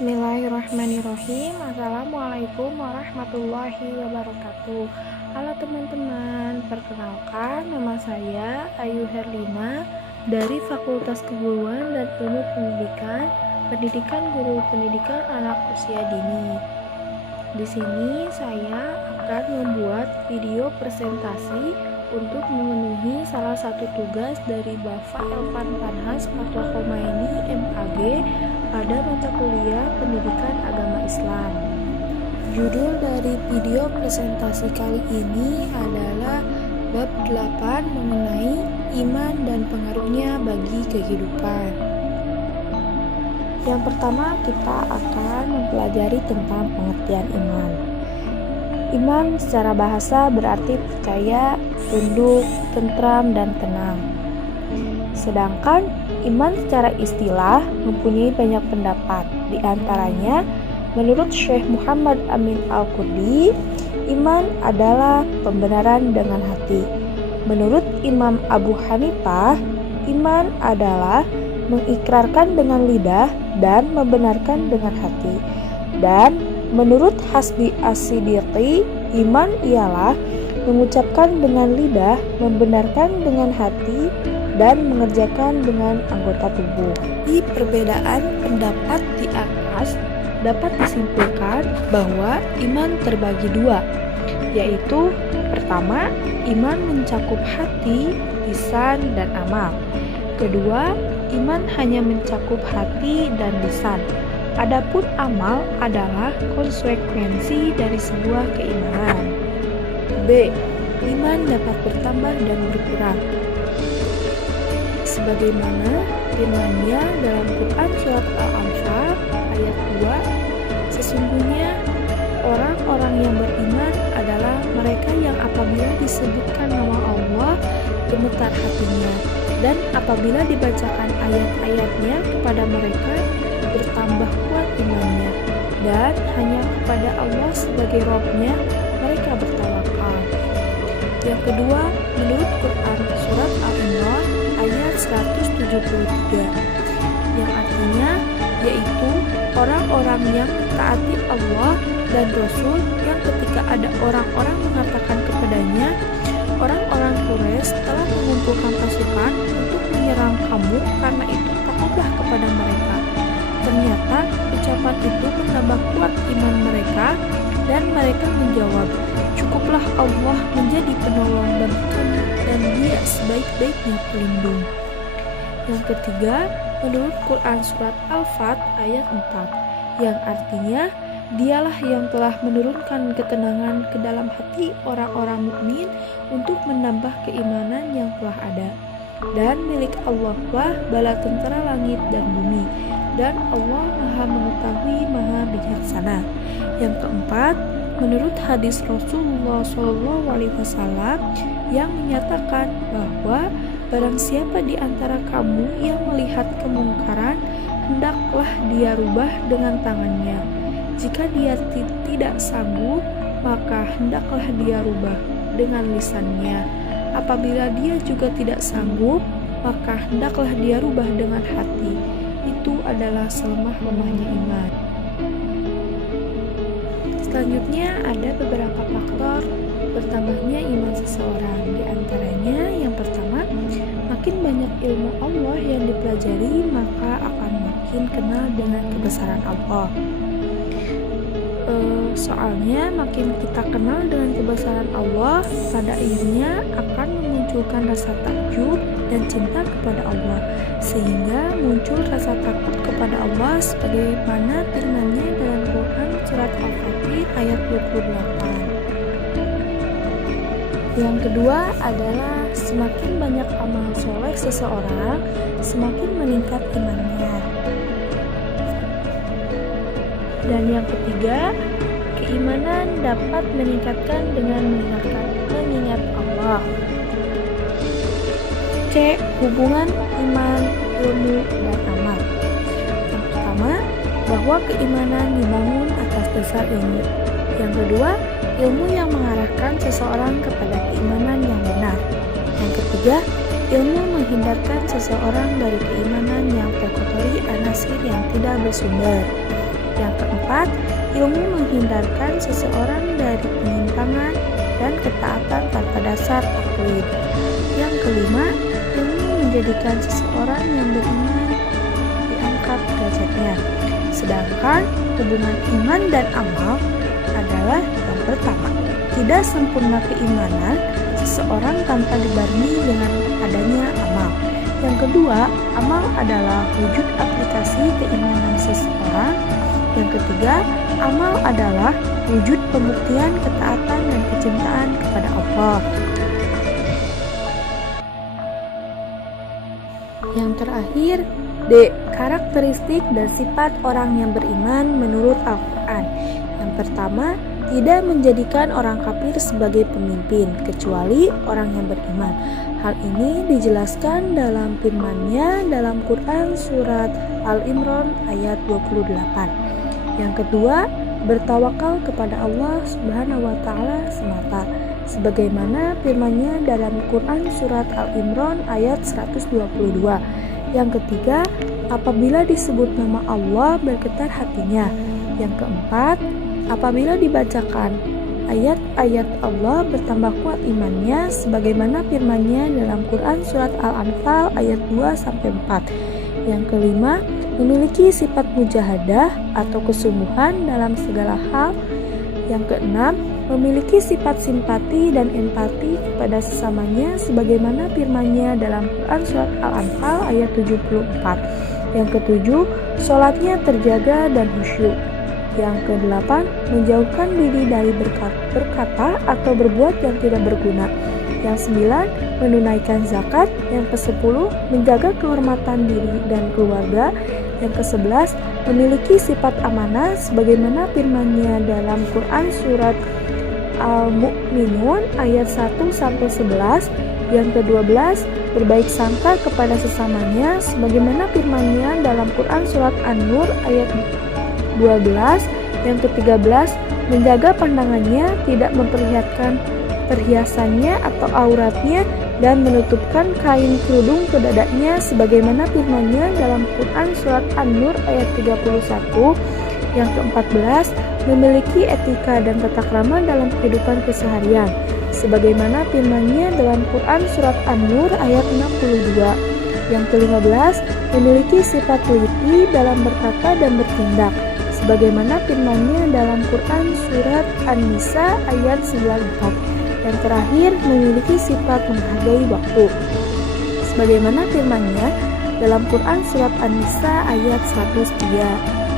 Bismillahirrahmanirrahim. Assalamualaikum warahmatullahi wabarakatuh. Halo teman-teman, perkenalkan nama saya Ayu Herlina dari Fakultas Keguruan dan Ilmu Pendidikan Guru Pendidikan Anak Usia Dini. Di sini saya akan membuat video presentasi untuk memenuhi salah satu tugas dari Bapak Elvan Panhas Fatwa Khomeini MAG pada mata kuliah Pendidikan Agama Islam. Judul dari video presentasi kali ini adalah bab 8 mengenai iman dan pengaruhnya bagi kehidupan. Yang pertama, kita akan mempelajari tentang pengertian iman. Iman secara bahasa berarti percaya, tunduk, tentram, dan tenang. Sedangkan iman secara istilah mempunyai banyak pendapat. Di antaranya, menurut Syekh Muhammad Amin Al-Qurdi, iman adalah pembenaran dengan hati. Menurut Imam Abu Hanifah, iman adalah mengikrarkan dengan lidah dan membenarkan dengan hati. Dan menurut Hasbi As-Siddiqi, iman ialah mengucapkan dengan lidah, membenarkan dengan hati, dan mengerjakan dengan anggota tubuh. Di perbedaan pendapat di atas dapat disimpulkan bahwa iman terbagi dua, yaitu pertama, iman mencakup hati, lisan, dan amal. Kedua, iman hanya mencakup hati dan lisan. Adapun amal adalah konsekuensi dari sebuah keimanan. B. Iman dapat bertambah dan berkurang. Sebagaimana firman-Nya dalam Quran surat Al-Anfal ayat 2, sesungguhnya orang-orang yang beriman adalah mereka yang apabila disebutkan nama Allah gemetar hatinya, dan apabila dibacakan ayat-ayatnya kepada mereka bertambah kuat imannya, dan hanya kepada Allah sebagai Rabb-nya mereka bertawakal. Yang kedua, menurut Quran surat Al-Imran ayat 173, yang artinya yaitu orang-orang yang taati Allah dan Rasul, yang ketika ada orang-orang mengatakan kepadanya, orang-orang Quraisy telah mengumpulkan pasukan untuk menyerang kamu, karena itu takutlah kepada mereka. Ternyata ucapan itu menambah kuat iman mereka, dan mereka menjawab, cukuplah Allah menjadi penolong dan Dia sebaik-baiknya pelindung. Yang ketiga, menurut Quran surat Al-Fat ayat 4, yang artinya Dialah yang telah menurunkan ketenangan ke dalam hati orang-orang mukmin untuk menambah keimanan yang telah ada. Dan milik Allah lah bala tentara langit dan bumi, dan Allah Maha mengetahui, Maha bijaksana. Yang keempat, menurut hadis Rasulullah SAW yang menyatakan bahwa barang siapa di antara kamu yang melihat kemungkaran, hendaklah dia rubah dengan tangannya. Jika dia tidak sanggup, maka hendaklah dia rubah dengan lisannya. Apabila dia juga tidak sanggup, maka hendaklah dia rubah dengan hati. Itu adalah selemah-lemahnya iman. Selanjutnya ada beberapa faktor bertambahnya iman seseorang. Di antaranya yang pertama, makin banyak ilmu Allah yang dipelajari, maka akan makin kenal dengan kebesaran Allah. Soalnya makin kita kenal dengan kebesaran Allah, pada akhirnya akan memunculkan rasa takjub dan cinta kepada Allah, sehingga muncul rasa takut kepada Allah sebagaimana firman-Nya dalam Quran surat Al-Fatih ayat 28. Yang kedua adalah semakin banyak amal soleh seseorang, semakin meningkat imannya. Dan yang ketiga, keimanan dapat meningkatkan dengan mengingat Allah. C. Hubungan iman, ilmu, dan amal. Yang pertama, bahwa keimanan dibangun atas dasar ilmu. Yang kedua, ilmu yang mengarahkan seseorang kepada keimanan yang benar. Yang ketiga, ilmu menghindarkan seseorang dari keimanan yang terkotori anasir yang tidak bersumber. Yang keempat, ilmu menghindarkan seseorang dari penyimpangan dan ketaatan tanpa dasar taklid. Yang kelima, ilmu menjadikan seseorang yang beriman diangkat derajatnya. Sedangkan hubungan iman dan amal adalah yang pertama, tidak sempurna keimanan seseorang tanpa dibarengi dengan adanya amal. Yang kedua, amal adalah wujud aplikasi keimanan seseorang. Yang ketiga, amal adalah wujud pembuktian ketaatan dan kecintaan kepada Allah. Yang terakhir, D. Karakteristik dan sifat orang yang beriman menurut Al-Quran. Yang pertama, tidak menjadikan orang kafir sebagai pemimpin, kecuali orang yang beriman. Hal ini dijelaskan dalam firman-Nya dalam Quran surat Al-Imran ayat 28. Yang kedua, bertawakal kepada Allah Subhanahu wa Ta'ala semata, sebagaimana firman-Nya dalam Quran surat Al-Imran ayat 122. Yang ketiga, apabila disebut nama Allah bergetar hatinya. Yang keempat, apabila dibacakan ayat-ayat Allah bertambah kuat imannya, sebagaimana firman-Nya dalam Quran surat Al-Anfal ayat 2-4. Yang kelima, memiliki sifat mujahadah atau kesungguhan dalam segala hal. Yang keenam, memiliki sifat simpati dan empati kepada sesamanya, sebagaimana firman-Nya dalam Quran surat Al-Anfal ayat 74. Yang ketujuh, sholatnya terjaga dan khusyuk. Yang kedelapan, menjauhkan diri dari berkata atau berbuat yang tidak berguna. Yang sembilan, menunaikan zakat. Yang ke-10, menjaga kehormatan diri dan keluarga. Yang ke-11, memiliki sifat amanah sebagaimana firman-Nya dalam Quran surat Al-Mu'minun ayat 1-11. Yang ke-12, berbaik sangka kepada sesamanya sebagaimana firman-Nya dalam Quran surat An-Nur ayat 12. Yang ke-13, menjaga pandangannya, tidak memperlihatkan perhiasannya atau auratnya, dan menutupkan kain kerudung ke dadanya sebagaimana firman-Nya dalam Quran surat An-Nur ayat 31. Yang ke-14, memiliki etika dan tata krama dalam kehidupan keseharian sebagaimana firman-Nya dalam Quran surat An-Nur ayat 62. Yang ke-15, memiliki sifat teliti dalam berkata dan bertindak sebagaimana firman-Nya dalam Quran surat An-Nisa ayat 94. Yang terakhir, memiliki sifat menghargai waktu sebagaimana firman-Nya dalam Quran surat An-Nisa ayat 103.